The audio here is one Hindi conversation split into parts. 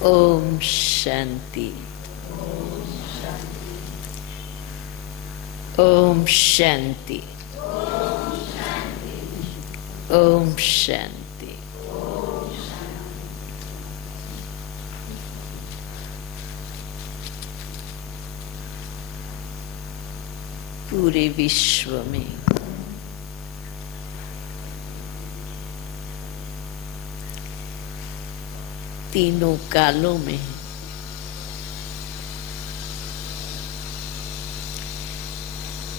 ओम शांति। ओम शांति। ओम शांति। पूरे विश्व में तीनों कालों में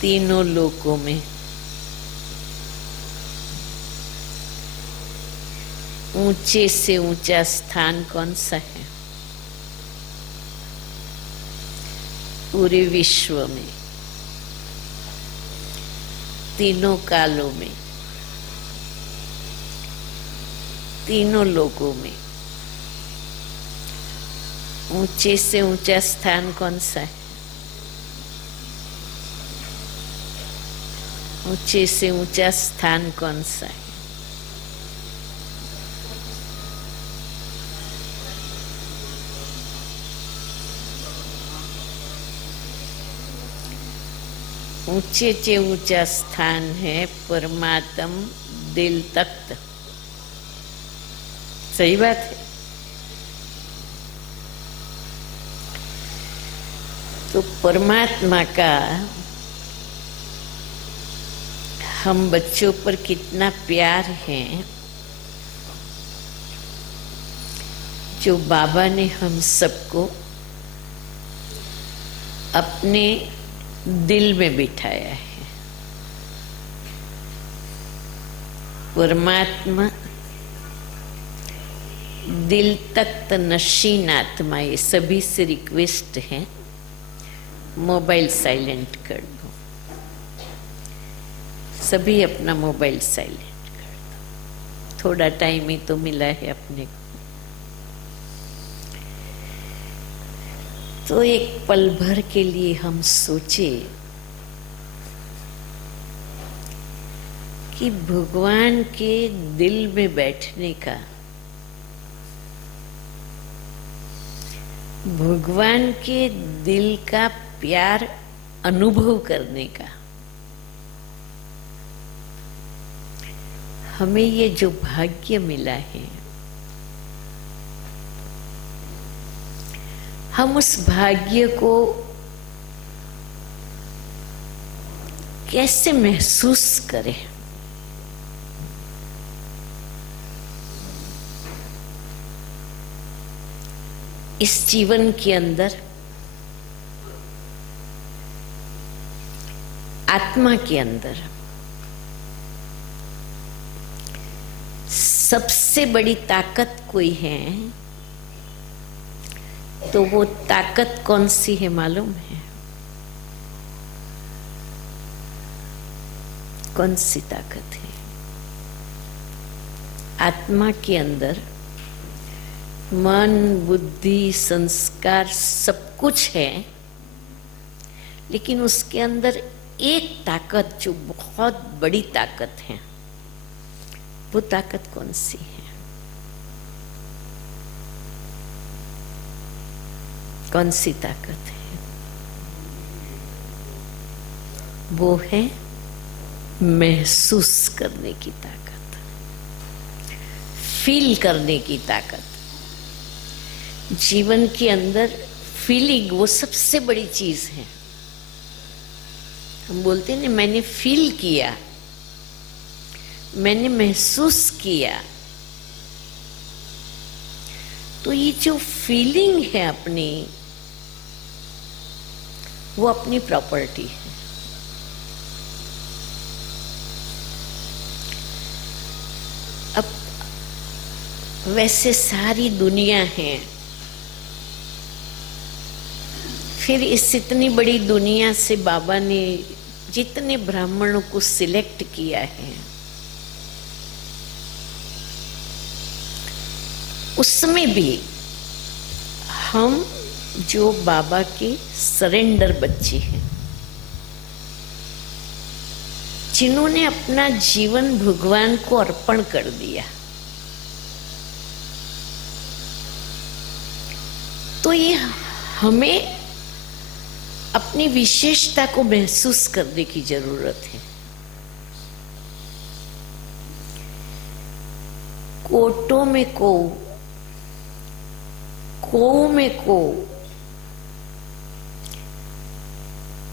तीनों लोकों में ऊंचे से ऊंचा स्थान कौन सा है? पूरे विश्व में तीनों कालों में तीनों लोकों में ऊंचे से ऊंचा स्थान कौन सा है? ऊंचे से ऊंचा स्थान कौन सा है? ऊंचे से ऊंचा स्थान है परमात्म दिल तख्त। सही बात है। तो परमात्मा का हम बच्चों पर कितना प्यार है, जो बाबा ने हम सबको अपने दिल में बिठाया है। परमात्मा दिल तख्त नशीन आत्मा। ये सभी से रिक्वेस्ट है, मोबाइल साइलेंट कर दो। सभी अपना मोबाइल साइलेंट कर दो। थोड़ा टाइम ही तो मिला है अपने को। तो एक पल भर के लिए हम सोचे कि भगवान के दिल में बैठने का, भगवान के दिल का प्यार अनुभव करने का, हमें ये जो भाग्य मिला है, हम उस भाग्य को कैसे महसूस करें? इस जीवन के अंदर, आत्मा के अंदर सबसे बड़ी ताकत कोई है तो वो ताकत कौन सी है मालूम है? कौन सी ताकत है? आत्मा के अंदर मन, बुद्धि, संस्कार सब कुछ है, लेकिन उसके अंदर एक ताकत जो बहुत बड़ी ताकत है, वो ताकत कौन सी है? कौन सी ताकत है? वो है महसूस करने की ताकत, फील करने की ताकत। जीवन के अंदर फीलिंग वो सबसे बड़ी चीज है। हम बोलते हैं ना, मैंने फील किया, मैंने महसूस किया। तो ये जो फीलिंग है अपनी, वो अपनी प्रॉपर्टी है। अब वैसे सारी दुनिया है, फिर इस इतनी बड़ी दुनिया से बाबा ने जितने ब्राह्मणों को सिलेक्ट किया है, उसमें भी हम जो बाबा के सरेंडर बच्चे हैं, जिन्होंने अपना जीवन भगवान को अर्पण कर दिया, तो ये हमें अपनी विशेषता को महसूस करने की जरूरत है। कोटों में को में को,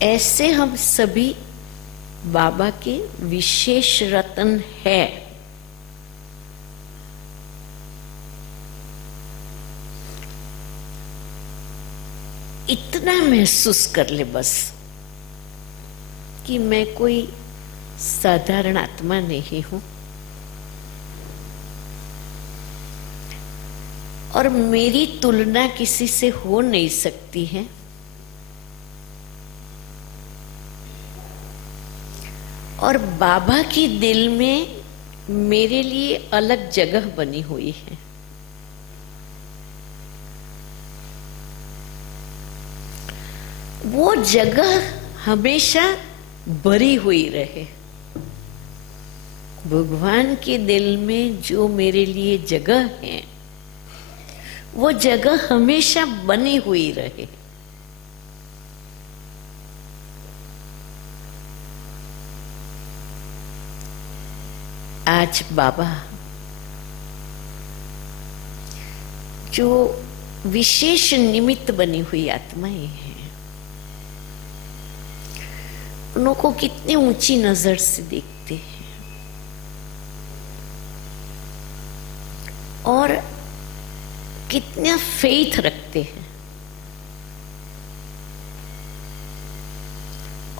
ऐसे हम सभी बाबा के विशेष रत्न है। इतना महसूस कर ले बस कि मैं कोई साधारण आत्मा नहीं हूं और मेरी तुलना किसी से हो नहीं सकती है। और बाबा की दिल में मेरे लिए अलग जगह बनी हुई है। वो जगह हमेशा भरी हुई रहे। भगवान के दिल में जो मेरे लिए जगह है वो जगह हमेशा बनी हुई रहे। आज बाबा जो विशेष निमित्त बनी हुई आत्माएं हैं, उनको कितनी ऊंची नजर से देखते हैं और कितना फेथ रखते हैं।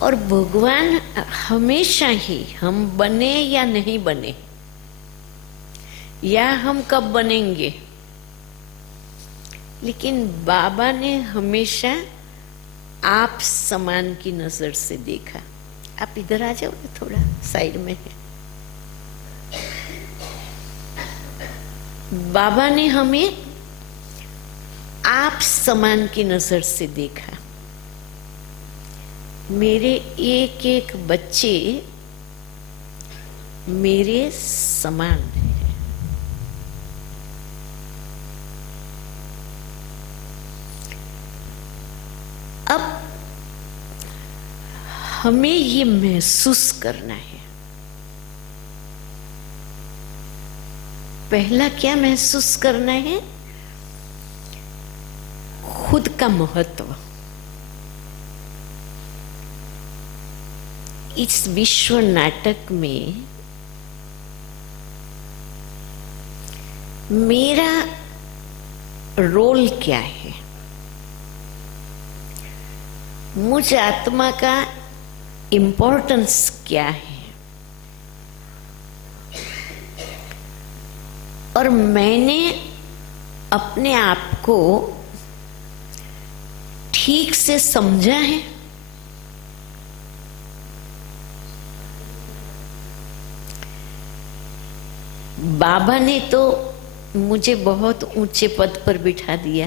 और भगवान हमेशा ही, हम बने या नहीं बने या हम कब बनेंगे, लेकिन बाबा ने हमेशा आप समान की नजर से देखा। आप इधर आ जाओ, थोड़ा साइड में है। बाबा ने हमें आप समान की नजर से देखा। मेरे एक एक बच्चे मेरे समान हैं। अब हमें ये महसूस करना है। पहला क्या महसूस करना है? खुद का महत्व। इस विश्व नाटक में मेरा रोल क्या है? मुझ आत्मा का इम्पोर्टेंस क्या है? और मैंने अपने आप को ठीक से समझा है? बाबा ने तो मुझे बहुत ऊंचे पद पर बिठा दिया।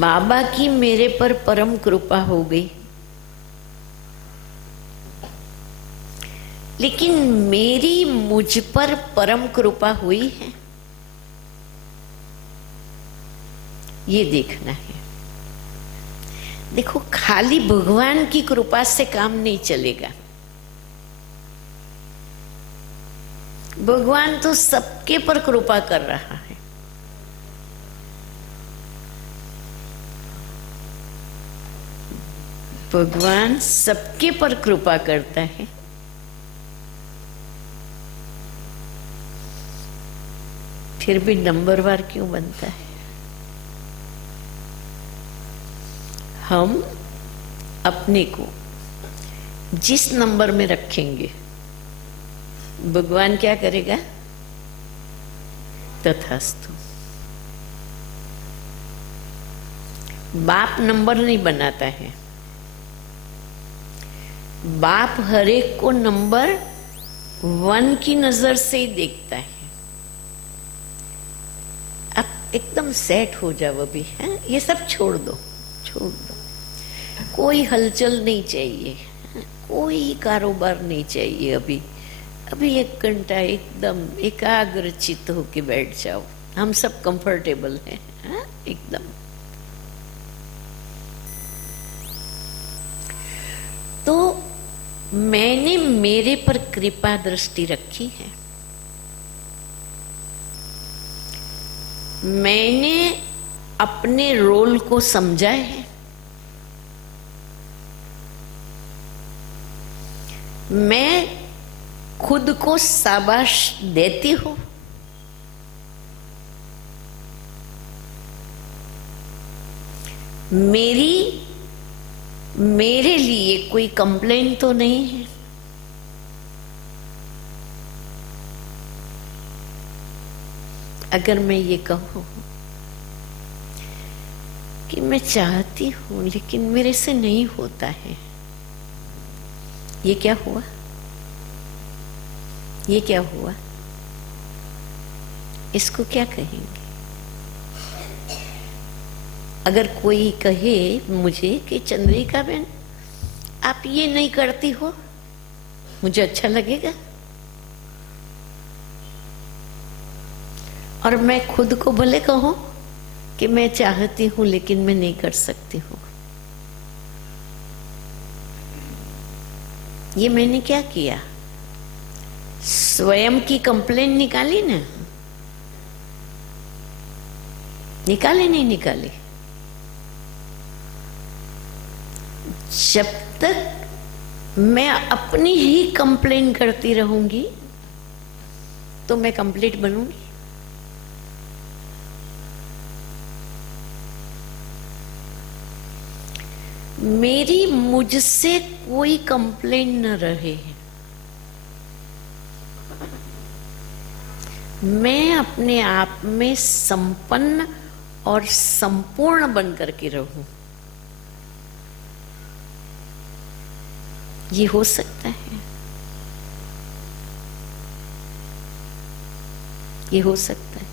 बाबा की मेरे पर परम कृपा हो गई, लेकिन मेरी मुझ पर परम कृपा हुई है, ये देखना है। देखो, खाली भगवान की कृपा से काम नहीं चलेगा। भगवान तो सबके पर कृपा कर रहा है। भगवान सबके पर कृपा करता है। फिर भी नंबरवार क्यों बनता है? हम अपने को जिस नंबर में रखेंगे, भगवान क्या करेगा? तथास्तु। बाप नंबर नहीं बनाता है। बाप हर एक को नंबर 1 की नजर से ही देखता है। आप एकदम सेट हो जाओ अभी, है? ये सब छोड़ दो, छोड़ दो। कोई हलचल नहीं चाहिए, कोई कारोबार नहीं चाहिए। अभी 1 घंटा एकदम एकाग्र चित्त होके बैठ जाओ। हम सब कंफर्टेबल हैं, हाँ? एकदम। तो मैंने मेरे पर कृपा दृष्टि रखी है। मैंने अपने रोल को समझा है। मैं खुद को शाबाश देती हूं। मेरे लिए कोई कंप्लेंट तो नहीं है। अगर मैं ये कहूं कि मैं चाहती हूं लेकिन मेरे से नहीं होता है, ये क्या हुआ? ये क्या हुआ? इसको क्या कहेंगे? अगर कोई कहे मुझे कि चंद्रिका बहन आप ये नहीं करती हो, मुझे अच्छा लगेगा? और मैं खुद को भले कहूं कि मैं चाहती हूं लेकिन मैं नहीं कर सकती हूं, ये मैंने क्या किया? स्वयं की कंप्लेन निकाली ना? निकाले नहीं निकाले? जब तक मैं अपनी ही कंप्लेन करती रहूंगी तो मैं कंप्लीट बनूंगी? मेरी मुझसे कोई कंप्लेन न रहे, मैं अपने आप में संपन्न और संपूर्ण बनकर के रहूं, ये हो सकता है? ये हो सकता है?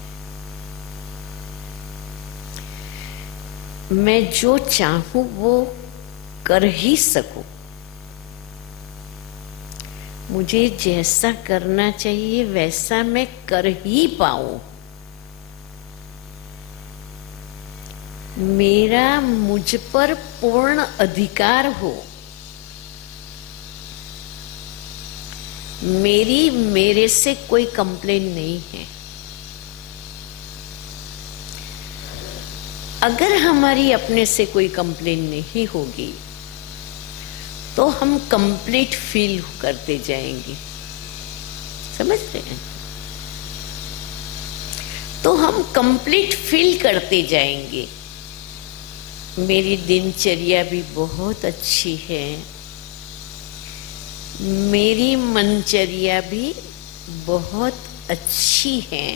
मैं जो चाहूं वो कर ही सकूं। मुझे जैसा करना चाहिए वैसा मैं कर ही पाऊं। मेरा मुझ पर पूर्ण अधिकार हो। मेरे से कोई कंप्लेन नहीं है। अगर हमारी अपने से कोई कंप्लेन नहीं होगी तो हम कंप्लीट फील करते जाएंगे। समझ रहे हैं? तो हम कंप्लीट फील करते जाएंगे। मेरी दिनचर्या भी बहुत अच्छी है, मेरी मनचर्या भी बहुत अच्छी है,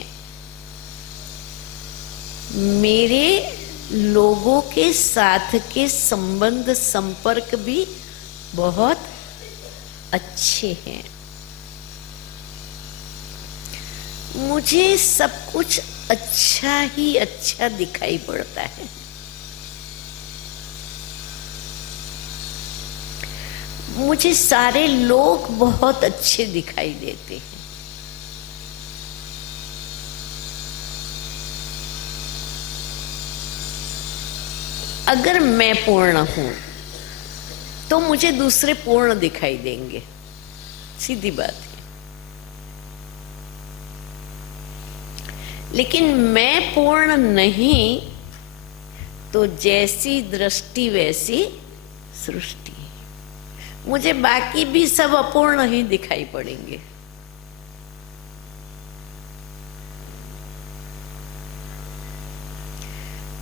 मेरे लोगों के साथ के संबंध संपर्क भी बहुत अच्छे हैं। मुझे सब कुछ अच्छा ही अच्छा दिखाई पड़ता है। मुझे सारे लोग बहुत अच्छे दिखाई देते हैं। अगर मैं पूर्ण हूं तो मुझे दूसरे पूर्ण दिखाई देंगे, सीधी बात है। लेकिन मैं पूर्ण नहीं तो जैसी दृष्टि वैसी सृष्टि। मुझे बाकी भी सब अपूर्ण ही दिखाई पड़ेंगे।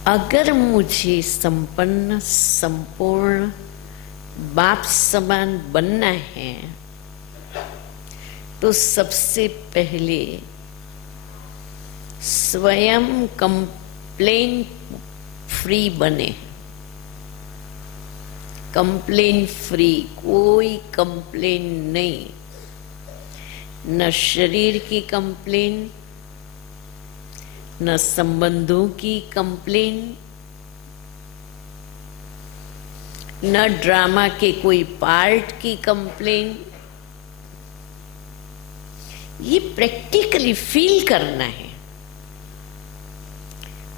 अगर मुझे संपन्न संपूर्ण बाप समान बनना है तो सबसे पहले स्वयं कंप्लेन फ्री बने। कंप्लेन फ्री, कोई कंप्लेन नहीं, न शरीर की कंप्लेन, न संबंधों की कंप्लेन, न ड्रामा के कोई पार्ट की कंप्लेन। ये प्रैक्टिकली फील करना है।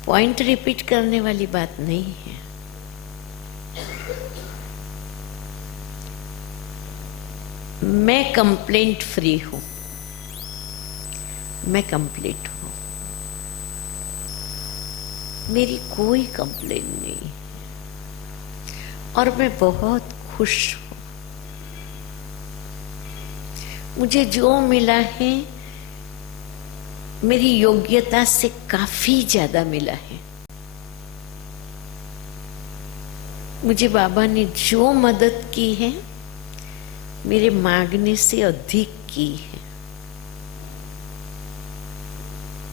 पॉइंट रिपीट करने वाली बात नहीं है। मैं कंप्लेंट फ्री हूं, मैं कंप्लीट हूं, मेरी कोई कंप्लेन नहीं और मैं बहुत खुश हूं। मुझे जो मिला है मेरी योग्यता से काफी ज्यादा मिला है। मुझे बाबा ने जो मदद की है मेरे मांगने से अधिक की है।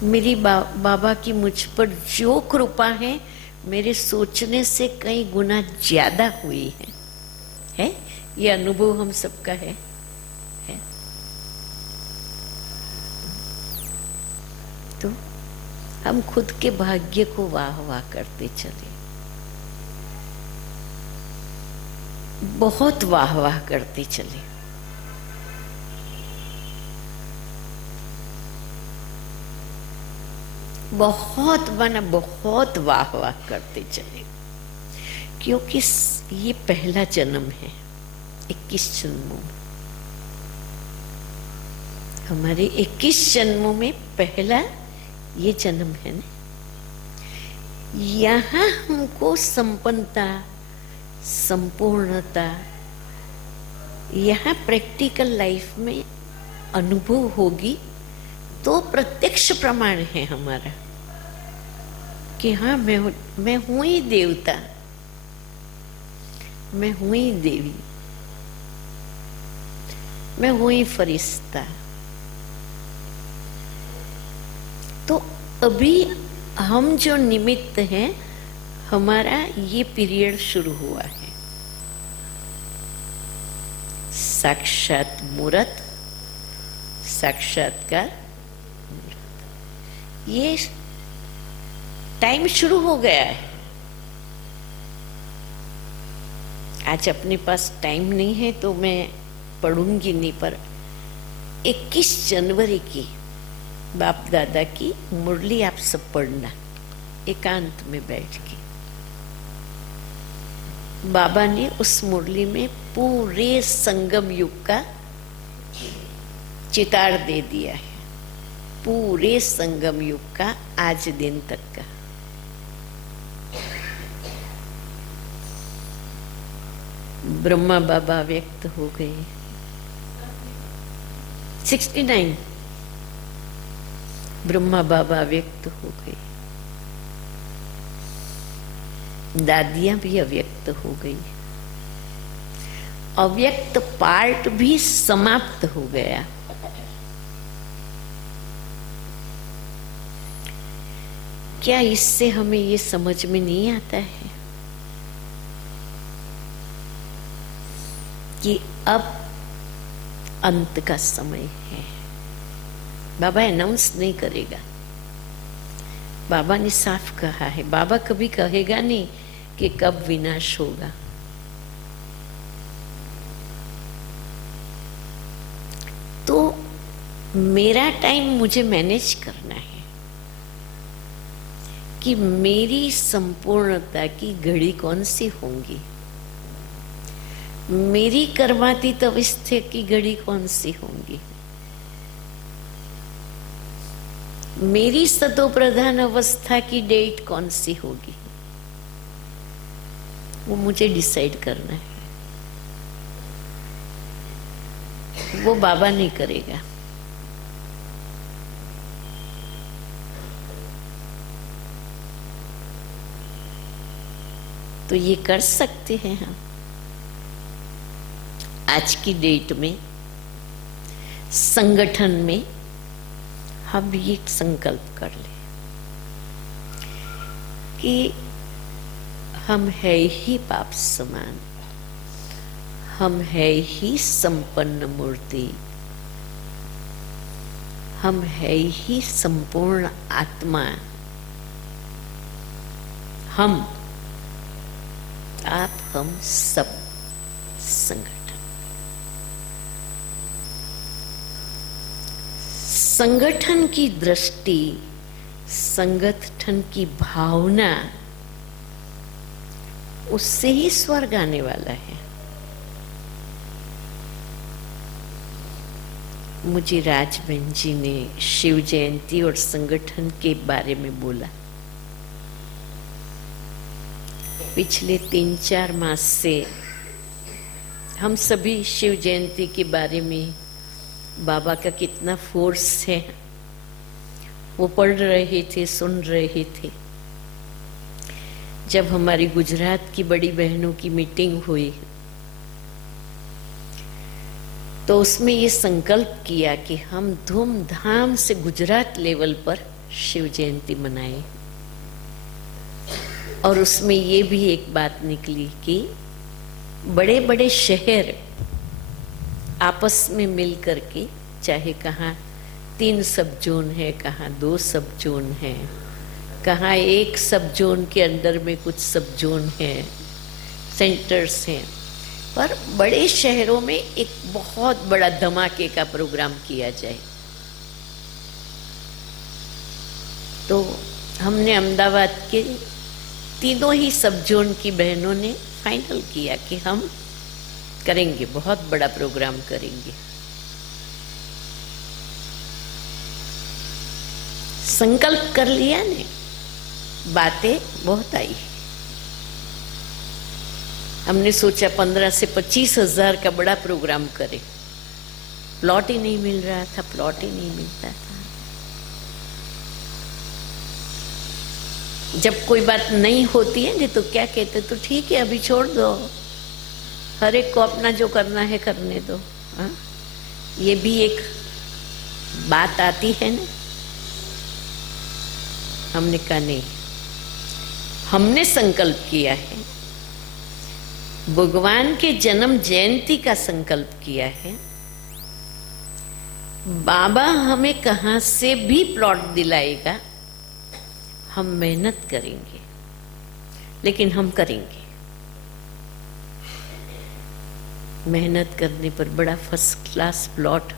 मेरी बाबा की मुझ पर जो कृपा है मेरे सोचने से कई गुना ज्यादा हुई है? ये अनुभव हम सबका है? तो हम खुद के भाग्य को वाह वाह करते चले, बहुत वाह वाह करते चले। बहुत वाह वाह करते चले, क्योंकि ये पहला जन्म है 21 जन्मों में। हमारे 21 जन्मों में पहला ये जन्म है ना। यहाँ हमको संपन्नता, संपूर्णता यहाँ प्रैक्टिकल लाइफ में अनुभव होगी तो प्रत्यक्ष प्रमाण है हमारा कि हाँ मैं हूं ही देवता, मैं हूं ही देवी, मैं हूं ही फरिश्ता। तो अभी हम जो निमित्त हैं, हमारा ये पीरियड शुरू हुआ है। साक्षात मूर्त, साक्षात्कार, ये टाइम शुरू हो गया है। आज अपने पास टाइम नहीं है तो मैं पढ़ूंगी नहीं, पर 21 जनवरी की बाप दादा की मुरली आप सब पढ़ना एकांत में बैठ के। बाबा ने उस मुरली में पूरे संगम युग का चितार दे दिया है, पूरे संगम युग का आज दिन तक का। ब्रह्मा बाबा व्यक्त हो गए 69, ब्रह्मा बाबा व्यक्त हो गए, दादियां भी अव्यक्त हो गई, अव्यक्त पार्ट भी समाप्त हो गया। क्या इससे हमें ये समझ में नहीं आता है कि अब अंत का समय है? बाबा अनाउंस नहीं करेगा, बाबा ने साफ कहा है। बाबा कभी कहेगा नहीं कि कब विनाश होगा। तो मेरा टाइम मुझे मैनेज करना है कि मेरी संपूर्णता की घड़ी कौन सी होंगी, मेरी कर्मातीत अवस्था की घड़ी कौन सी होंगी, मेरी सतो प्रधान अवस्था की डेट कौन सी होगी, वो मुझे डिसाइड करना है। वो बाबा नहीं करेगा। तो ये कर सकते हैं हम आज की डेट में, संगठन में हम ये संकल्प कर ले कि हम है ही पाप समान, हम है ही संपन्न मूर्ति, हम है ही संपूर्ण आत्मा, हम आप हम सब संगठन। संगठन की दृष्टि, संगठन की भावना, उससे ही स्वर्ग आने वाला है। मुझे राजबहन जी ने शिव जयंती और संगठन के बारे में बोला। पिछले 3-4 मास से हम सभी शिव जयंती के बारे में, बाबा का कितना फोर्स है, वो पढ़ रहे थे, सुन रहे थे। जब हमारी गुजरात की बड़ी बहनों की मीटिंग हुई तो उसमें ये संकल्प किया कि हम धूमधाम से गुजरात लेवल पर शिव जयंती मनाएं। और उसमें ये भी एक बात निकली कि बड़े बड़े शहर आपस में मिल करके, चाहे कहाँ 3 सब जोन है, कहाँ 2 सब जोन है, कहाँ एक सब जोन के अंदर में कुछ सब जोन है, सेंटर्स हैं, पर बड़े शहरों में एक बहुत बड़ा धमाके का प्रोग्राम किया जाए। तो हमने अहमदाबाद के तीनों ही सब जोन की बहनों ने फाइनल किया कि हम करेंगे, बहुत बड़ा प्रोग्राम करेंगे। संकल्प कर लिया ने, बातें बहुत आई। हमने सोचा 15 से 25 हजार का बड़ा प्रोग्राम करें। प्लॉट ही नहीं मिल रहा था, प्लॉट ही नहीं मिलता था। जब कोई बात नहीं होती है तो क्या कहते, तो ठीक है अभी छोड़ दो, हर एक को अपना जो करना है करने दो। हाँ? ये भी एक बात आती है ना। हमने कहा नहीं, हमने संकल्प किया है, भगवान के जन्म जयंती का संकल्प किया है। बाबा हमें कहां से भी प्लॉट दिलाएगा, हम मेहनत करेंगे, लेकिन हम करेंगे। मेहनत करने पर बड़ा फर्स्ट क्लास प्लॉट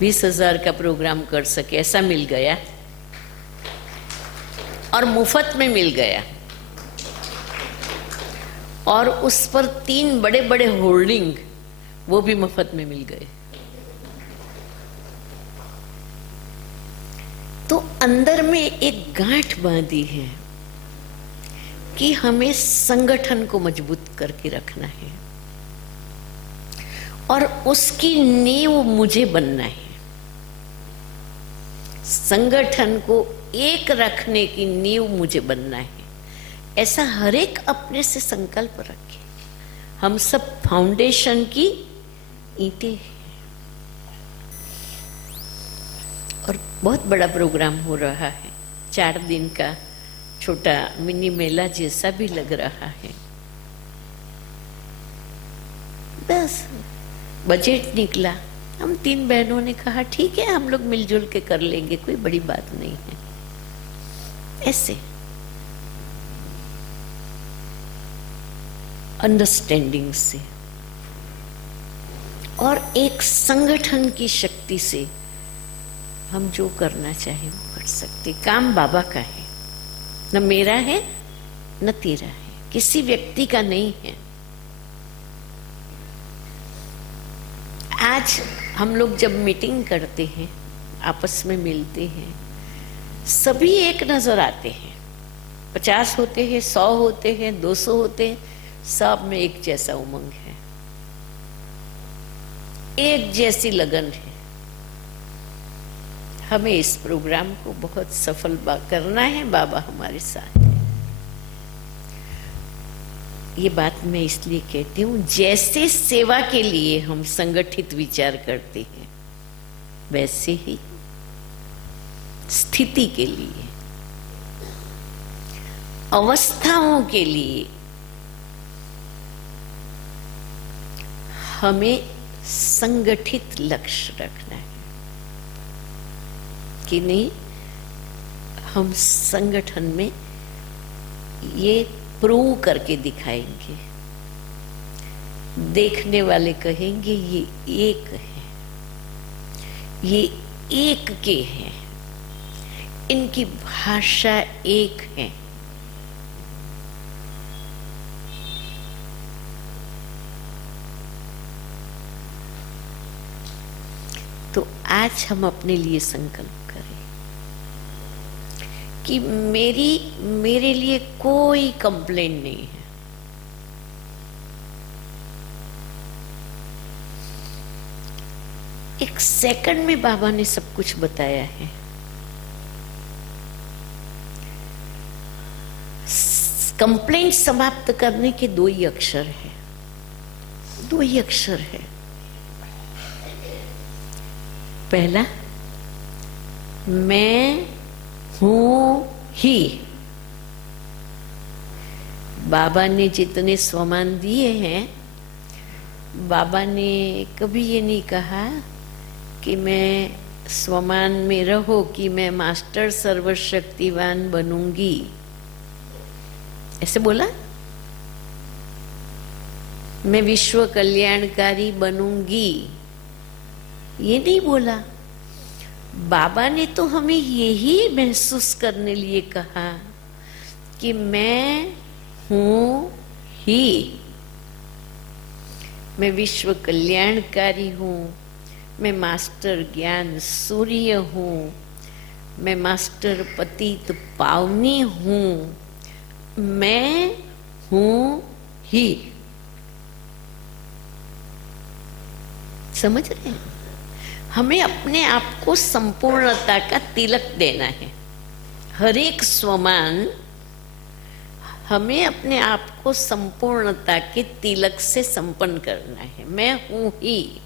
20,000 का प्रोग्राम कर सके ऐसा मिल गया, और मुफ्त में मिल गया। और उस पर 3 बड़े बड़े होल्डिंग, वो भी मुफ्त में मिल गए। तो अंदर में एक गांठ बांधी है कि हमें संगठन को मजबूत करके रखना है, और उसकी नींव मुझे बनना है। संगठन को एक रखने की नींव मुझे बनना है। ऐसा हर एक अपने से संकल्प रखे। हम सब फाउंडेशन की ईंटें हैं। और बहुत बड़ा प्रोग्राम हो रहा है, 4 दिन का छोटा मिनी मेला जैसा भी लग रहा है। बस बजट निकला, हम 3 बहनों ने कहा ठीक है हम लोग मिलजुल के कर लेंगे, कोई बड़ी बात नहीं है। ऐसे अंडरस्टैंडिंग से और एक संगठन की शक्ति से हम जो करना चाहे वो कर सकते। काम बाबा का है, न मेरा है न तेरा है, किसी व्यक्ति का नहीं है। आज हम लोग जब मीटिंग करते हैं, आपस में मिलते हैं, सभी एक नजर आते हैं। 50 होते हैं, 100 होते हैं, 200 होते हैं, सब में एक जैसा उमंग है, एक जैसी लगन है। हमें इस प्रोग्राम को बहुत सफल करना है, बाबा हमारे साथ है। ये बात मैं इसलिए कहती हूँ, जैसे सेवा के लिए हम संगठित विचार करते हैं, वैसे ही स्थिति के लिए, अवस्थाओं के लिए हमें संगठित लक्ष्य रखना है कि नहीं। हम संगठन में ये प्रूव करके दिखाएंगे, देखने वाले कहेंगे ये एक है, ये एक के हैं, इनकी भाषा एक है। तो आज हम अपने लिए संकल्प करें कि मेरे लिए कोई कंप्लेन नहीं है। एक सेकंड में बाबा ने सब कुछ बताया है। कंप्लेंट समाप्त करने के 2 ही अक्षर है, 2 ही अक्षर है। पहला, मैं हूं ही। बाबा ने जितने स्वमान दिए हैं, बाबा ने कभी ये नहीं कहा कि मैं स्वमान में रहो कि मैं मास्टर सर्वशक्तिवान बनूंगी, ऐसे बोला? मैं विश्व कल्याणकारी बनूंगी, ये नहीं बोला। बाबा ने तो हमें यही महसूस करने लिए कहा कि मैं हूं ही, मैं विश्व कल्याणकारी हूं, मैं मास्टर ज्ञान सूर्य हूं, मैं मास्टर पतित पावनी हूं, मैं हूं ही। समझ रहे हैं? हमें अपने आप को संपूर्णता का तिलक देना है। हर एक स्वमान हमें अपने आप को संपूर्णता के तिलक से संपन्न करना है। मैं हूं ही।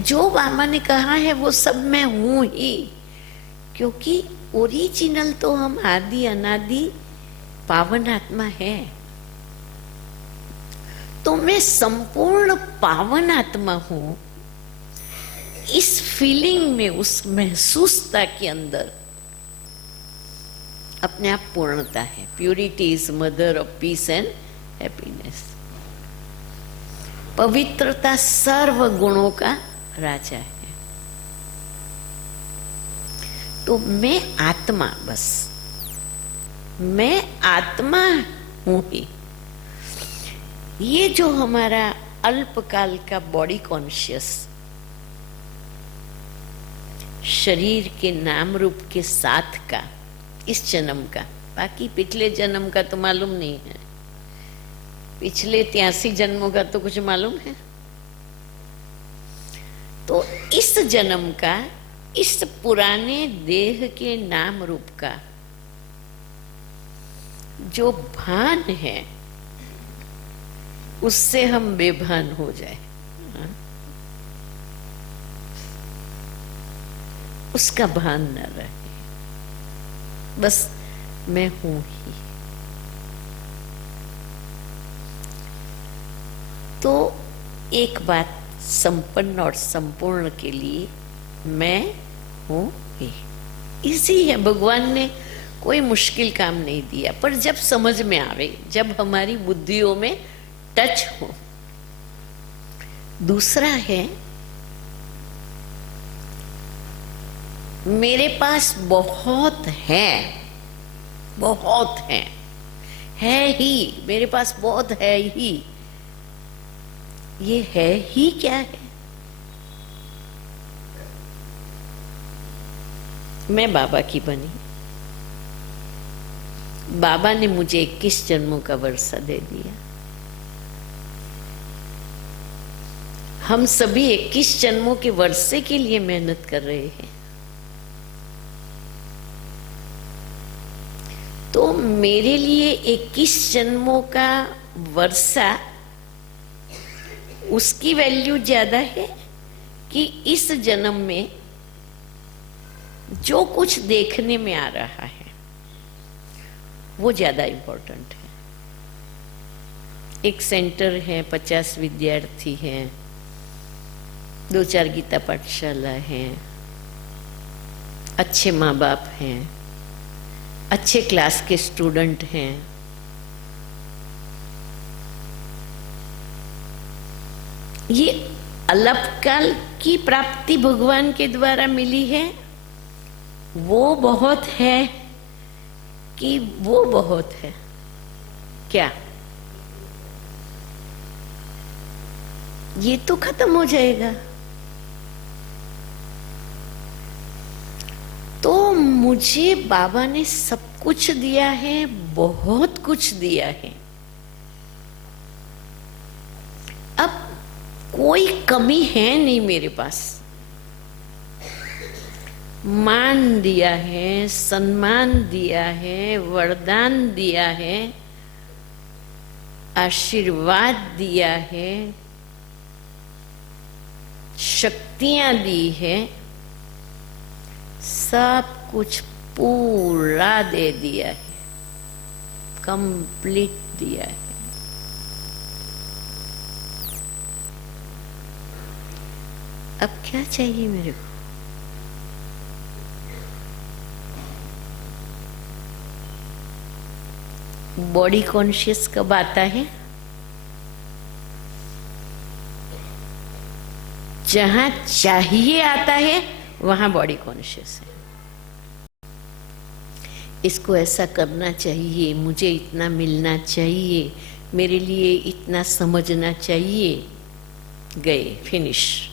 जो बाबा ने कहा है वो सब मैं हूं ही, क्योंकि ओरिजिनल तो हम आदि अनादि पावन आत्मा है। तो मैं संपूर्ण पावन आत्मा हूं। इस फीलिंग में, उस महसूसता के अंदर अपने आप पूर्णता है। Purity is mother of peace and happiness. पवित्रता सर्व गुणों का राजा है। तो मैं आत्मा, बस मैं आत्मा हूं ही। ये जो हमारा अल्पकाल का बॉडी कॉन्शियस, शरीर के नाम रूप के साथ का, इस जन्म का, बाकी पिछले जन्म का तो मालूम नहीं है। पिछले 83 जन्मों का तो कुछ मालूम है। तो इस जन्म का, इस पुराने देह के नाम रूप का जो भान है, उससे हम बेभान हो जाए, उसका भान न रहे, बस मैं हूं ही। तो एक बात संपन्न और संपूर्ण के लिए मैं हूं ही, इसी है। भगवान ने कोई मुश्किल काम नहीं दिया, पर जब समझ में आवे, जब हमारी बुद्धियों में टच हो। दूसरा है, मेरे पास बहुत है, बहुत है ही, मेरे पास बहुत है ही। ये है ही क्या है? मैं बाबा की बनी, बाबा ने मुझे 21 जन्मों का वर्षा दे दिया। हम सभी 21 जन्मों के वर्षे के लिए मेहनत कर रहे हैं। तो मेरे लिए 21 जन्मों का वर्षा, उसकी वैल्यू ज्यादा है कि इस जन्म में जो कुछ देखने में आ रहा है वो ज्यादा इम्पोर्टेंट है। एक सेंटर है, 50 विद्यार्थी हैं, 2-4 गीता पाठशाला हैं, अच्छे माँ बाप हैं, अच्छे क्लास के स्टूडेंट हैं। ये अल्पकाल की प्राप्ति भगवान के द्वारा मिली है, वो बहुत है कि वो बहुत है? क्या ये तो खत्म हो जाएगा। तो मुझे बाबा ने सब कुछ दिया है, बहुत कुछ दिया है। अब कोई कमी है नहीं मेरे पास। मान दिया है, सम्मान दिया है, वरदान दिया है, आशीर्वाद दिया है, शक्तियां दी है, सब कुछ पूरा दे दिया है, कंप्लीट दिया है। अब क्या चाहिए मेरे को? बॉडी कॉन्शियस कब आता है? जहां चाहिए आता है वहां बॉडी कॉन्शियस है। इसको ऐसा करना चाहिए, मुझे इतना मिलना चाहिए, मेरे लिए इतना समझना चाहिए, गए, फिनिश।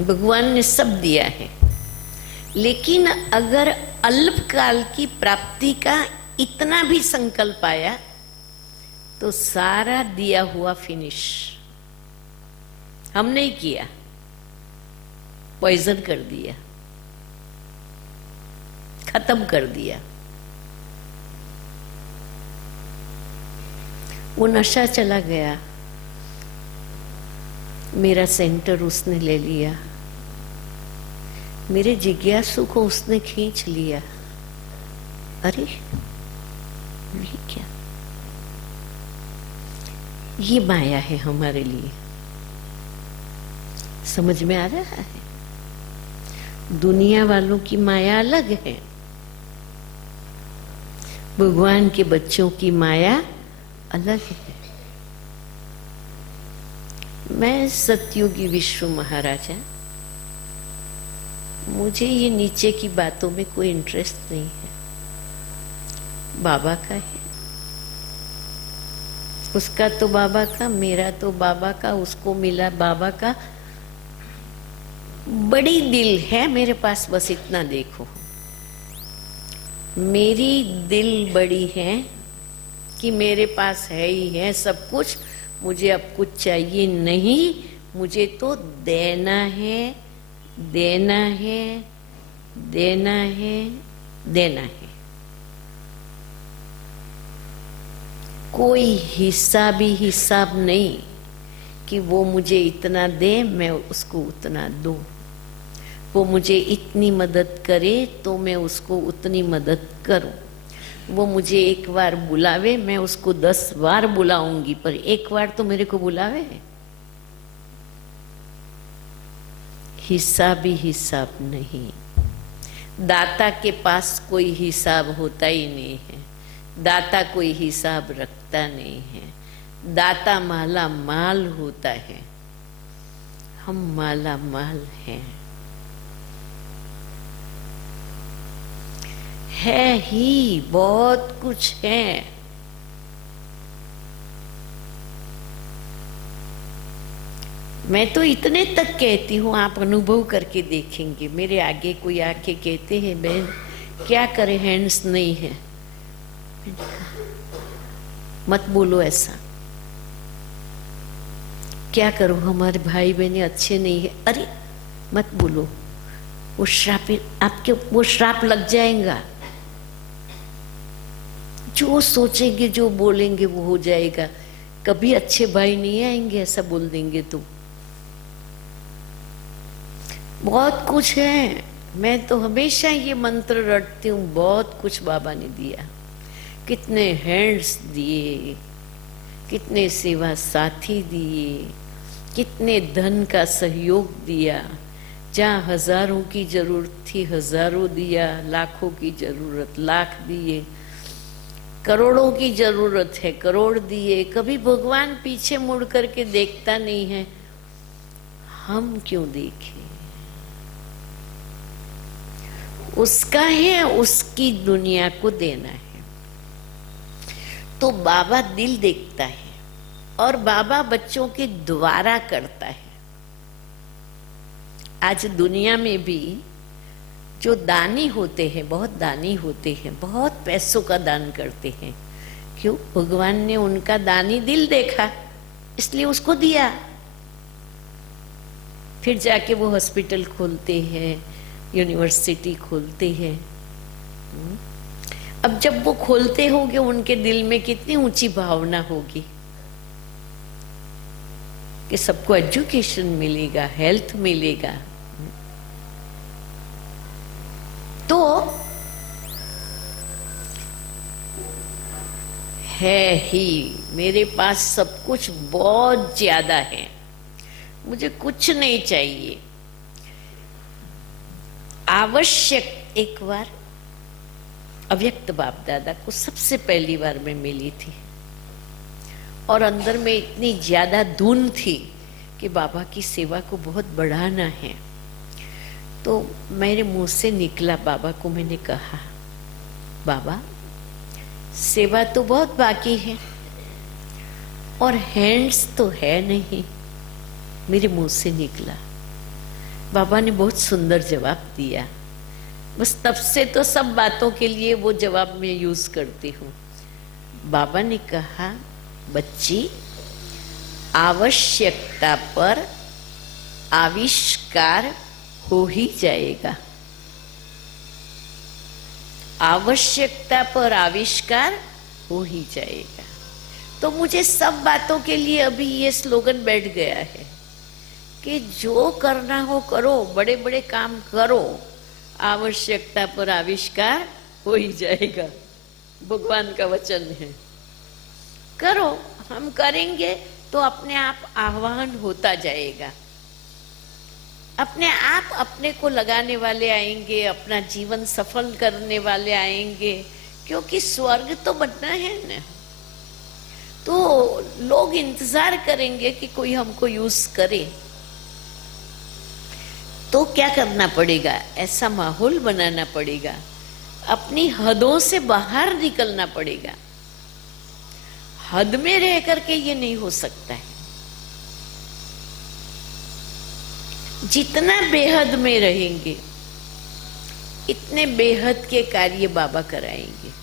भगवान ने सब दिया है, लेकिन अगर अल्पकाल की प्राप्ति का इतना भी संकल्प आया तो सारा दिया हुआ फिनिश। हम नहीं किया, पॉइजन कर दिया, खत्म कर दिया। वो नशा चला गया, मेरा सेंटर उसने ले लिया, मेरे जिज्ञासु को उसने खींच लिया। अरे ये क्या? ये माया है हमारे लिए। समझ में आ रहा है? दुनिया वालों की माया अलग है, भगवान के बच्चों की माया अलग है। मैं सतयुगी विश्व महाराजा, मुझे ये नीचे की बातों में कोई इंटरेस्ट नहीं है। बाबा का है, उसका तो बाबा का, मेरा तो बाबा का, उसको मिला बाबा का। बड़ी दिल है मेरे पास, बस इतना देखो। मेरी दिल बड़ी है कि मेरे पास है ही है सब कुछ, मुझे अब कुछ चाहिए नहीं, मुझे तो देना है, देना है, देना है, देना है। कोई हिसाब नहीं कि वो मुझे इतना दे मैं उसको उतना दूं, वो मुझे इतनी मदद करे तो मैं उसको उतनी मदद करूं, वो मुझे एक बार बुलावे मैं उसको 10 बार बुलाऊंगी, पर एक बार तो मेरे को बुलावे। हिसाब नहीं। दाता के पास कोई हिसाब होता ही नहीं है, दाता कोई हिसाब रखता नहीं है। दाता माला माल होता है, हम माला माल हैं। है ही, बहुत कुछ है। मैं तो इतने तक कहती हूँ, आप अनुभव करके देखेंगे। मेरे आगे कोई आके कहते हैं बहन क्या करे, हैंड्स नहीं है। मत बोलो ऐसा, क्या करूं, हमारे भाई बहने अच्छे नहीं है। अरे मत बोलो, वो श्राप आपके, वो श्राप लग जाएगा। जो सोचेंगे जो बोलेंगे वो हो जाएगा। कभी अच्छे भाई नहीं आएंगे ऐसा बोल देंगे तो। बहुत कुछ है, मैं तो हमेशा ये मंत्र रटती हूँ, बहुत कुछ बाबा ने दिया। कितने हैंड्स दिए, कितने सेवा साथी दिए, कितने धन का सहयोग दिया। जहाँ हजारों की जरूरत थी हजारों दिया, लाखों की जरूरत लाख दिए। करोड़ों की जरूरत है, करोड़ दिए, कभी भगवान पीछे मुड़ करके देखता नहीं है। हम क्यों देखें? उसका है, उसकी दुनिया को देना है। तो बाबा दिल देखता है और बाबा बच्चों के द्वारा करता है। आज दुनिया में भी जो दानी होते हैं, बहुत दानी होते हैं, बहुत पैसों का दान करते हैं। क्यों? भगवान ने उनका दानी दिल देखा, इसलिए उसको दिया। फिर जाके वो हॉस्पिटल खोलते हैं, यूनिवर्सिटी खोलते हैं। अब जब वो खोलते होंगे, उनके दिल में कितनी ऊंची भावना होगी कि सबको एजुकेशन मिलेगा, हेल्थ मिलेगा। तो है ही, मेरे पास सब कुछ बहुत ज्यादा है, मुझे कुछ नहीं चाहिए। आवश्यक एक बार अव्यक्त बाप दादा को सबसे पहली बार मैं मिली थी और अंदर में इतनी ज्यादा धुन थी कि बाबा की सेवा को बहुत बढ़ाना है। तो मेरे मुंह से निकला, बाबा को मैंने कहा, बाबा सेवा तो बहुत बाकी है और हैंड्स तो है नहीं। मेरे मुंह से निकला। बाबा ने बहुत सुंदर जवाब दिया। बस तब से तो सब बातों के लिए वो जवाब मैं यूज करती हूँ। बाबा ने कहा, बच्ची, आवश्यकता पर आविष्कार हो ही जाएगा। आवश्यकता पर आविष्कार हो ही जाएगा। तो मुझे सब बातों के लिए अभी ये स्लोगन बैठ गया है कि जो करना हो करो, बड़े बड़े काम करो, आवश्यकता पर आविष्कार हो ही जाएगा। भगवान का वचन है। करो, हम करेंगे तो अपने आप आह्वान होता जाएगा। अपने आप अपने को लगाने वाले आएंगे, अपना जीवन सफल करने वाले आएंगे, क्योंकि स्वर्ग तो बनना है ना। तो लोग इंतजार करेंगे कि कोई हमको यूज करे। तो क्या करना पड़ेगा? ऐसा माहौल बनाना पड़ेगा, अपनी हदों से बाहर निकलना पड़ेगा। हद में रह करके ये नहीं हो सकता है। जितना बेहद में रहेंगे, इतने बेहद के कार्य बाबा कराएंगे।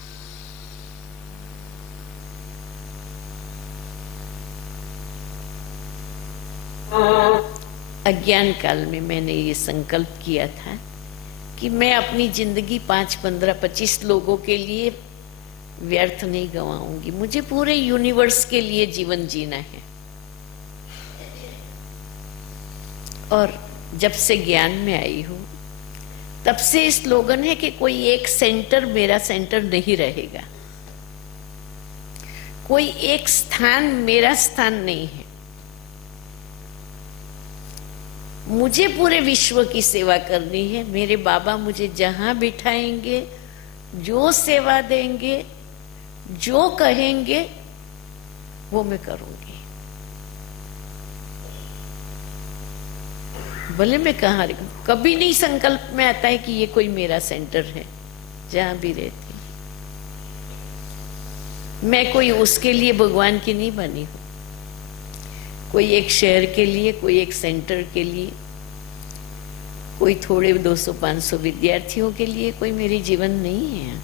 अज्ञान काल में मैंने ये संकल्प किया था कि मैं अपनी जिंदगी 5, 15, 25 लोगों के लिए व्यर्थ नहीं गंवाऊंगी। मुझे पूरे यूनिवर्स के लिए जीवन जीना है। और जब से ज्ञान में आई हूं, तब से स्लोगन है कि कोई एक सेंटर मेरा सेंटर नहीं रहेगा, कोई एक स्थान मेरा स्थान नहीं है। मुझे पूरे विश्व की सेवा करनी है। मेरे बाबा मुझे जहां बिठाएंगे, जो सेवा देंगे, जो कहेंगे, वो मैं करूंगी। भले मैं कहाँ, कभी नहीं संकल्प में आता है कि ये कोई मेरा सेंटर है। जहां भी रहती मैं कोई उसके लिए भगवान की नहीं बनी हूं। कोई एक शहर के लिए, कोई एक सेंटर के लिए, कोई थोड़े 200-500 विद्यार्थियों के लिए कोई मेरी जीवन नहीं है।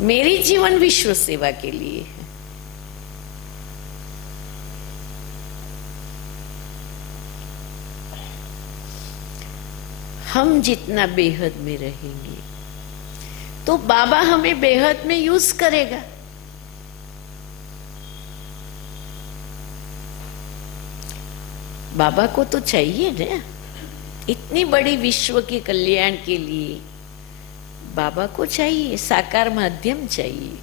मेरी जीवन विश्व सेवा के लिए है। हम जितना बेहद में रहेंगे तो बाबा हमें बेहद में यूज करेगा। बाबा को तो चाहिए ना, इतनी बड़ी विश्व के कल्याण के लिए बाबा को चाहिए, साकार माध्यम चाहिए।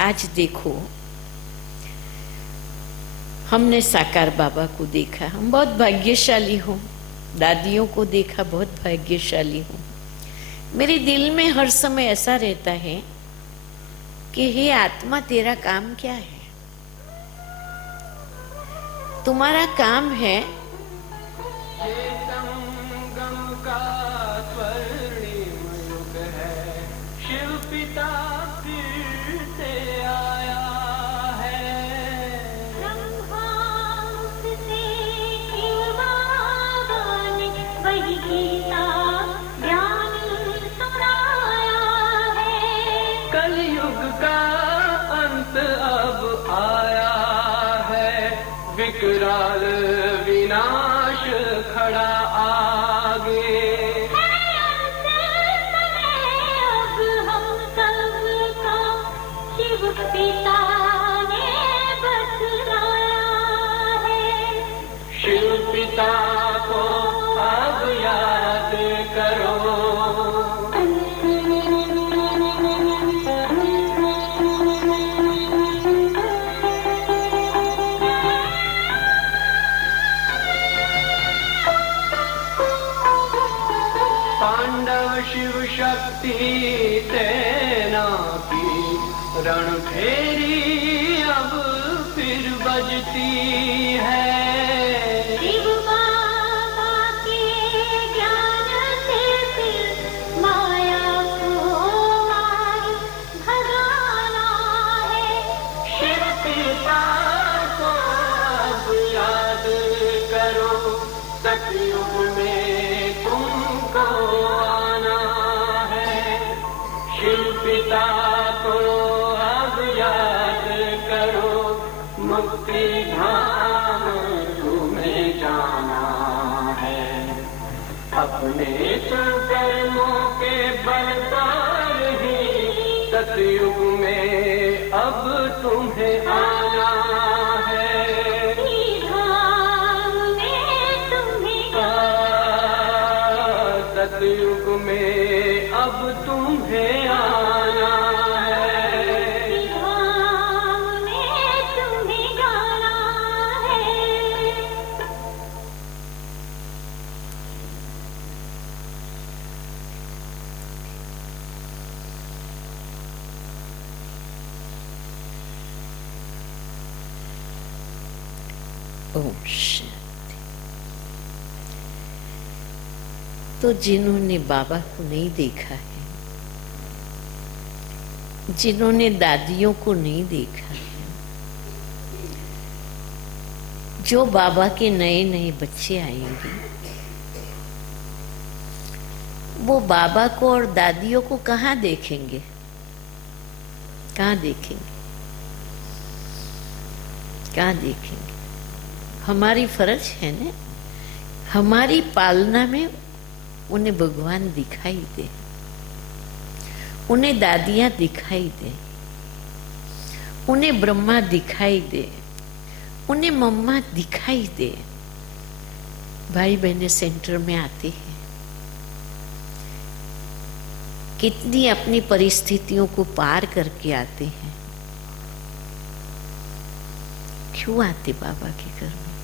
आज देखो, हमने साकार बाबा को देखा, हम बहुत भाग्यशाली हो। दादियों को देखा, बहुत भाग्यशाली हूँ। मेरे दिल में हर समय ऐसा रहता है कि हे आत्मा, तेरा काम क्या है? तुम्हारा काम है का स्वर्णिम युग है, शिव पिता फिर से आया है। ब्रह्मांड से शिव बाबा ने वही गीता ज्ञान सुनाया है। कलयुग का अंत अब आया है, विकराल विनाश खड़ा आगे। अब हम सबको शिव पिता ने बतलाया है। शिव पिता को अब याद करो। पांडव शिव शक्ति सेना की रणभेरी अब फिर बजती है। शिव बाबा के ज्ञान से फिर माया को मार भगाना है। शिव पिता को अब याद करो, सतयुग में तुमको आना है। शिव पिता को अब याद करो, मुक्ति धाम तुम्हें जाना है। अपने कर्मों के बल पर ही सतयुग में अब तुम्हें आना है। धाम में तुम्हें सतयुग में अब तुम्हें आना है। धाम में तुम्हें गाना है। ओम शांति। तो जिन्होंने बाबा को नहीं देखा है, जिन्होंने दादियों को नहीं देखा है, जो बाबा के नए नए बच्चे आएंगे, वो बाबा को और दादियों को कहाँ देखेंगे? कहाँ देखेंगे? कहाँ देखेंगे? हमारी फर्ज है ना, हमारी पालना में उन्हें भगवान दिखाई दे, उन्हें दादियां दिखाई दे, उन्हें ब्रह्मा दिखाई दे, उन्हें मम्मा दिखाई दे। भाई बहनें सेंटर में आते हैं, कितनी अपनी परिस्थितियों को पार करके आते हैं। क्यों आते बाबा के घर में?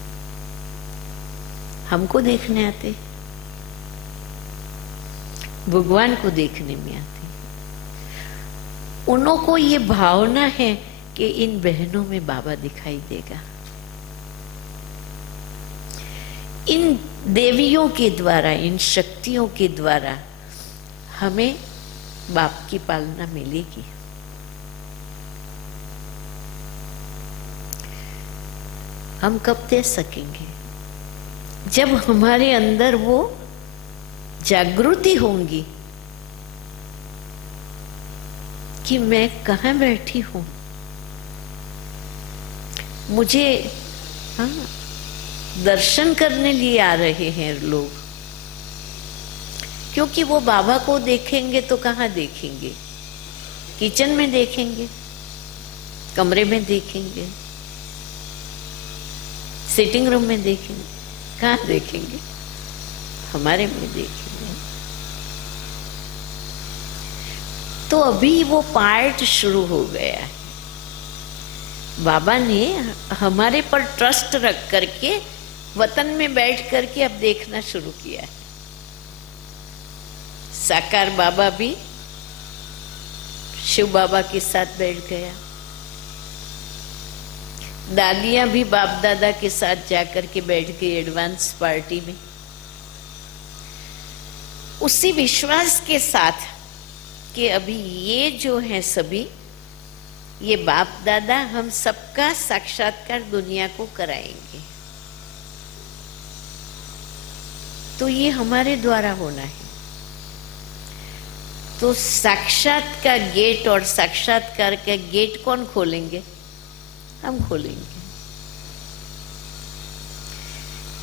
हमको देखने आते, भगवान को देखने में आते। उन्हों को ये भावना है कि इन बहनों में बाबा दिखाई देगा। इन देवियों के द्वारा, इन शक्तियों के द्वारा हमें बाप की पालना मिलेगी। हम कब दे सकेंगे? जब हमारे अंदर वो जागृति होंगी कि मैं कहाँ बैठी हूं, मुझे दर्शन करने लिए आ रहे हैं लोग। क्योंकि वो बाबा को देखेंगे तो कहाँ देखेंगे? किचन में देखेंगे, कमरे में देखेंगे, सिटिंग रूम में देखेंगे, कहाँ देखेंगे? हमारे में देखेंगे। तो अभी वो पार्ट शुरू हो गया है। बाबा ने हमारे पर ट्रस्ट रख करके वतन में बैठ करके अब देखना शुरू किया है। साकार बाबा भी शिव बाबा के साथ बैठ गया। दादियां भी बाप दादा के साथ जाकर के बैठ गई एडवांस पार्टी में, उसी विश्वास के साथ कि अभी ये जो है सभी, ये बाप दादा हम सबका साक्षात्कार दुनिया को कराएंगे, तो ये हमारे द्वारा होना है। तो साक्षात का गेट और साक्षात्कार का गेट कौन खोलेंगे? हम खोलेंगे।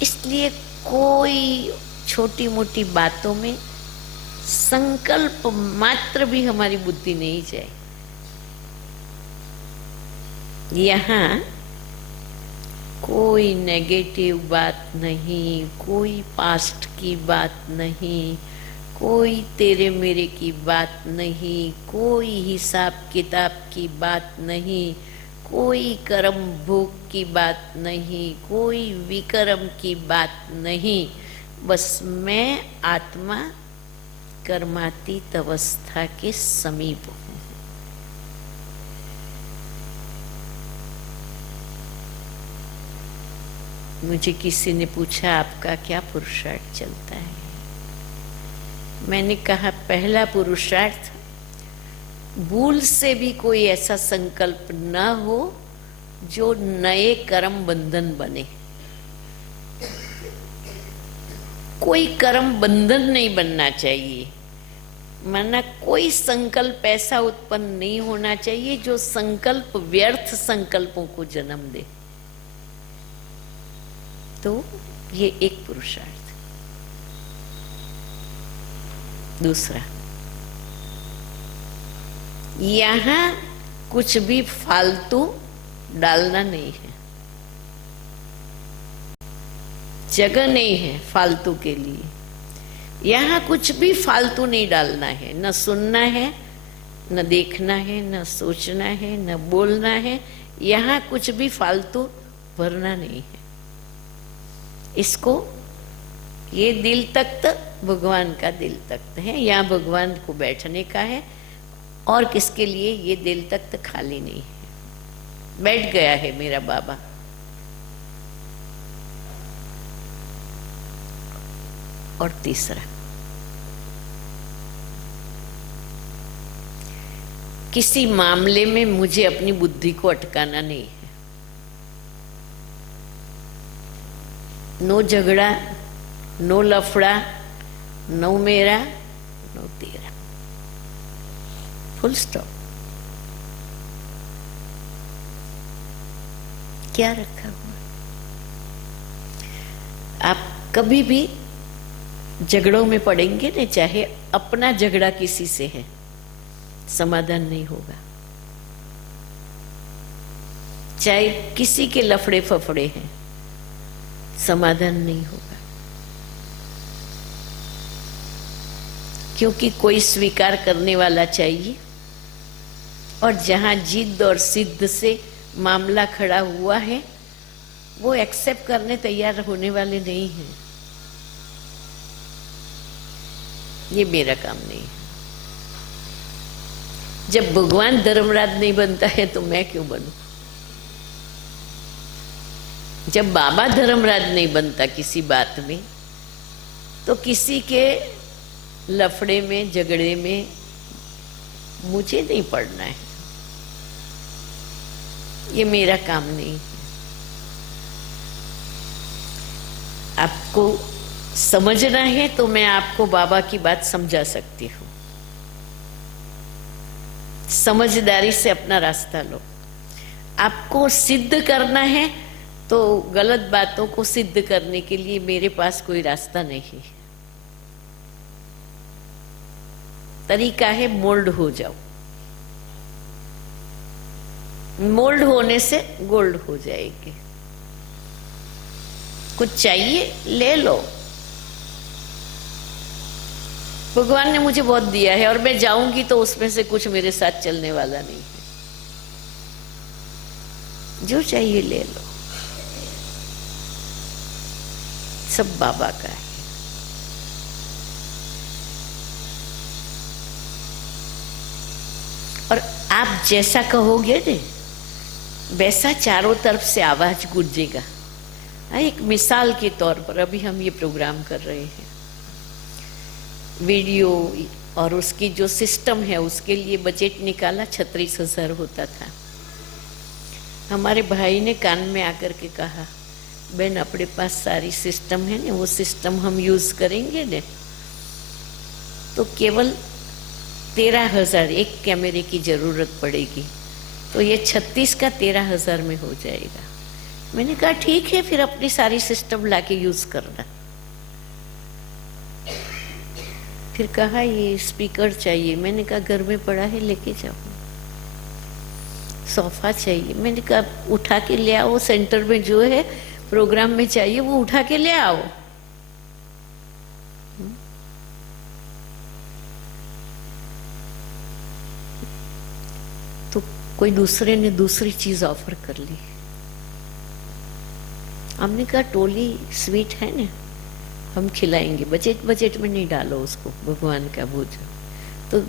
इसलिए कोई छोटी मोटी बातों में संकल्प मात्र भी हमारी बुद्धि नहीं जाए। यहाँ कोई नेगेटिव बात नहीं, कोई पास्ट की बात नहीं, कोई तेरे मेरे की बात नहीं, कोई हिसाब किताब की बात नहीं, कोई कर्म भोग की बात नहीं, कोई विकर्म की बात नहीं। बस मैं आत्मा कर्मातीत अवस्था के समीप हूँ। मुझे किसी ने पूछा आपका क्या पुरुषार्थ चलता है? मैंने कहा पहला पुरुषार्थ, भूल से भी कोई ऐसा संकल्प न हो जो नए कर्म बंधन बने। कोई कर्म बंधन नहीं बनना चाहिए, माना कोई संकल्प ऐसा उत्पन्न नहीं होना चाहिए जो संकल्प व्यर्थ संकल्पों को जन्म दे। तो ये एक पुरुषार्थ। दूसरा, यहां कुछ भी फालतू डालना नहीं है, जगह नहीं है फालतू के लिए। यहां कुछ भी फालतू नहीं डालना है, न सुनना है, न देखना है, न सोचना है, न बोलना है। यहां कुछ भी फालतू भरना नहीं है। इसको, ये दिल तख्त भगवान का दिल तख्त है, यहाँ भगवान को बैठने का है। और किसके लिए? ये दिल तख्त खाली नहीं है, बैठ गया है मेरा बाबा। और तीसरा, किसी मामले में मुझे अपनी बुद्धि को अटकाना नहीं है। नो झगड़ा, नो लफड़ा, नो मेरा, नो तेरा, फुल स्टॉप। क्या रखा हुआ? आप कभी भी झगड़ों में पड़ेंगे ना, चाहे अपना झगड़ा किसी से है, समाधान नहीं होगा। चाहे किसी के लफड़े फफड़े हैं, समाधान नहीं होगा। क्योंकि कोई स्वीकार करने वाला चाहिए, और जहां जिद और सिद्ध से मामला खड़ा हुआ है, वो एक्सेप्ट करने तैयार होने वाले नहीं हैं। ये मेरा काम नहीं है। जब भगवान धर्मराज नहीं बनता है तो मैं क्यों बनूं? जब बाबा धर्मराज नहीं बनता किसी बात में, तो किसी के लफड़े में, झगड़े में मुझे नहीं पड़ना है। ये मेरा काम नहीं है। आपको समझना है तो मैं आपको बाबा की बात समझा सकती हूँ। समझदारी से अपना रास्ता लो। आपको सिद्ध करना है तो गलत बातों को सिद्ध करने के लिए मेरे पास कोई रास्ता नहीं है। तरीका है मोल्ड हो जाओ। मोल्ड होने से गोल्ड हो जाएगी। कुछ चाहिए ले लो। भगवान ने मुझे बहुत दिया है और मैं जाऊंगी तो उसमें से कुछ मेरे साथ चलने वाला नहीं है। जो चाहिए ले लो, सब बाबा का है। और आप जैसा कहोगे ने वैसा चारों तरफ से आवाज गूंजेगा। एक मिसाल के तौर पर अभी हम ये प्रोग्राम कर रहे हैं, वीडियो और उसकी जो सिस्टम है उसके लिए बजट निकाला 36,000 होता था। हमारे भाई ने कान में आकर के कहा, बहन अपने पास सारी सिस्टम है ना, वो सिस्टम हम यूज करेंगे ने तो केवल 13,000 एक कैमरे की जरूरत पड़ेगी, तो ये 36 का 13,000 में हो जाएगा। मैंने कहा ठीक है, फिर अपनी सारी सिस्टम लाके यूज करना। फिर कहा ये स्पीकर चाहिए, मैंने कहा घर में पड़ा है लेके जाओ। सोफा चाहिए, मैंने कहा उठा के ले आओ, सेंटर में जो है प्रोग्राम में चाहिए वो उठा के ले आओ। तो कोई दूसरे ने दूसरी चीज ऑफर कर ली। हमने कहा टोली स्वीट है ना, हम खिलाएंगे, बजट में नहीं डालो उसको, भगवान का बोझ। तो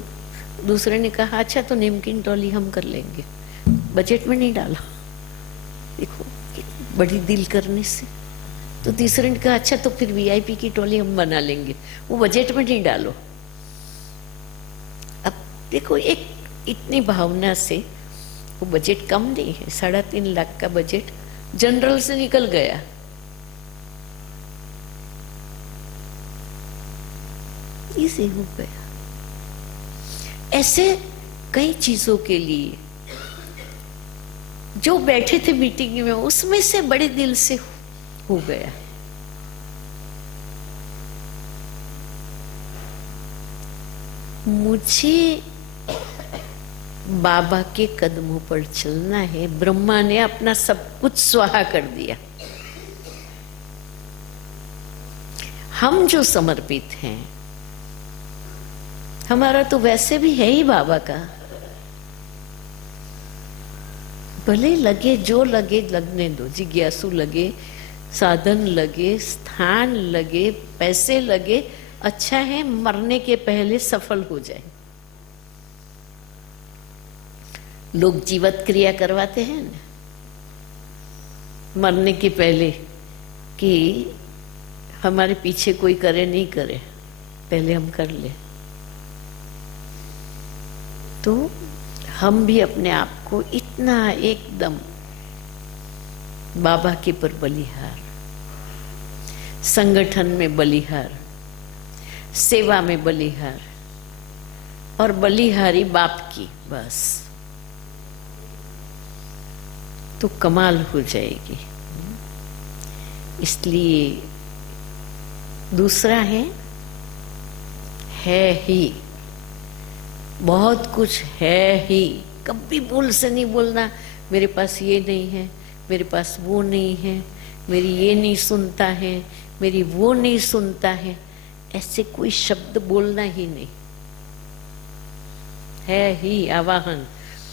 दूसरे ने कहा अच्छा तो नमकीन टोली हम कर लेंगे, बजट में नहीं डालो। देखो बड़ी दिल करने से। तो तीसरे ने कहा अच्छा तो फिर वीआईपी की टोली हम बना लेंगे, वो बजट में नहीं डालो। अब देखो एक इतनी भावना से, वो बजट कम नहीं है, 3.5 लाख का बजट जनरल से निकल गया। इजी हो गया। ऐसे कई चीजों के लिए जो बैठे थे मीटिंग में उसमें से बड़े दिल से हो गया। मुझे बाबा के कदमों पर चलना है। ब्रह्मा ने अपना सब कुछ स्वाहा कर दिया। हम जो समर्पित हैं, हमारा तो वैसे भी है ही बाबा का। भले लगे जो लगे लगने दो, जिज्ञासु लगे, साधन लगे, स्थान लगे, पैसे लगे, अच्छा है मरने के पहले सफल हो जाए। लोग जीवत क्रिया करवाते हैं ना मरने के पहले, कि हमारे पीछे कोई करे नहीं करे, पहले हम कर ले। तो हम भी अपने आप को इतना एकदम बाबा के पर बलिहार, संगठन में बलिहार, सेवा में बलिहार, और बलिहारी बाप की, बस तो कमाल हो जाएगी। इसलिए दूसरा है ही, बहुत कुछ है ही। कभी भूल से नहीं बोलना मेरे पास ये नहीं है, मेरे पास वो नहीं है, मेरी ये नहीं सुनता है, मेरी वो नहीं सुनता है, ऐसे कोई शब्द बोलना ही नहीं। है ही आवाहन,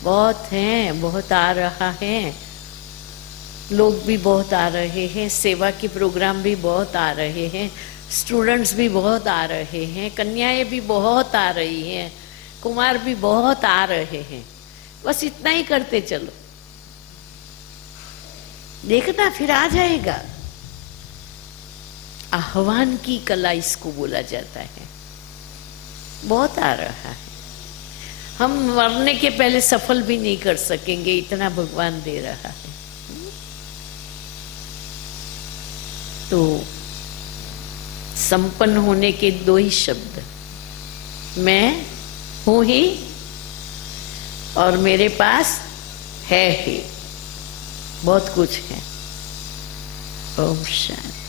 बहुत है, बहुत आ रहा है, लोग भी बहुत आ रहे हैं, सेवा के प्रोग्राम भी बहुत आ रहे हैं, स्टूडेंट्स भी बहुत आ रहे हैं, कन्याएं भी बहुत आ रही हैं, कुमार भी बहुत आ रहे हैं। बस इतना ही करते चलो, देखना फिर आ जाएगा। आह्वान की कला इसको बोला जाता है। बहुत आ रहा है, हम मरने के पहले सफल भी नहीं कर सकेंगे, इतना भगवान दे रहा है। तो संपन्न होने के 2 ही शब्द, मैं हूं ही और मेरे पास है ही, बहुत कुछ है। ओम शांति।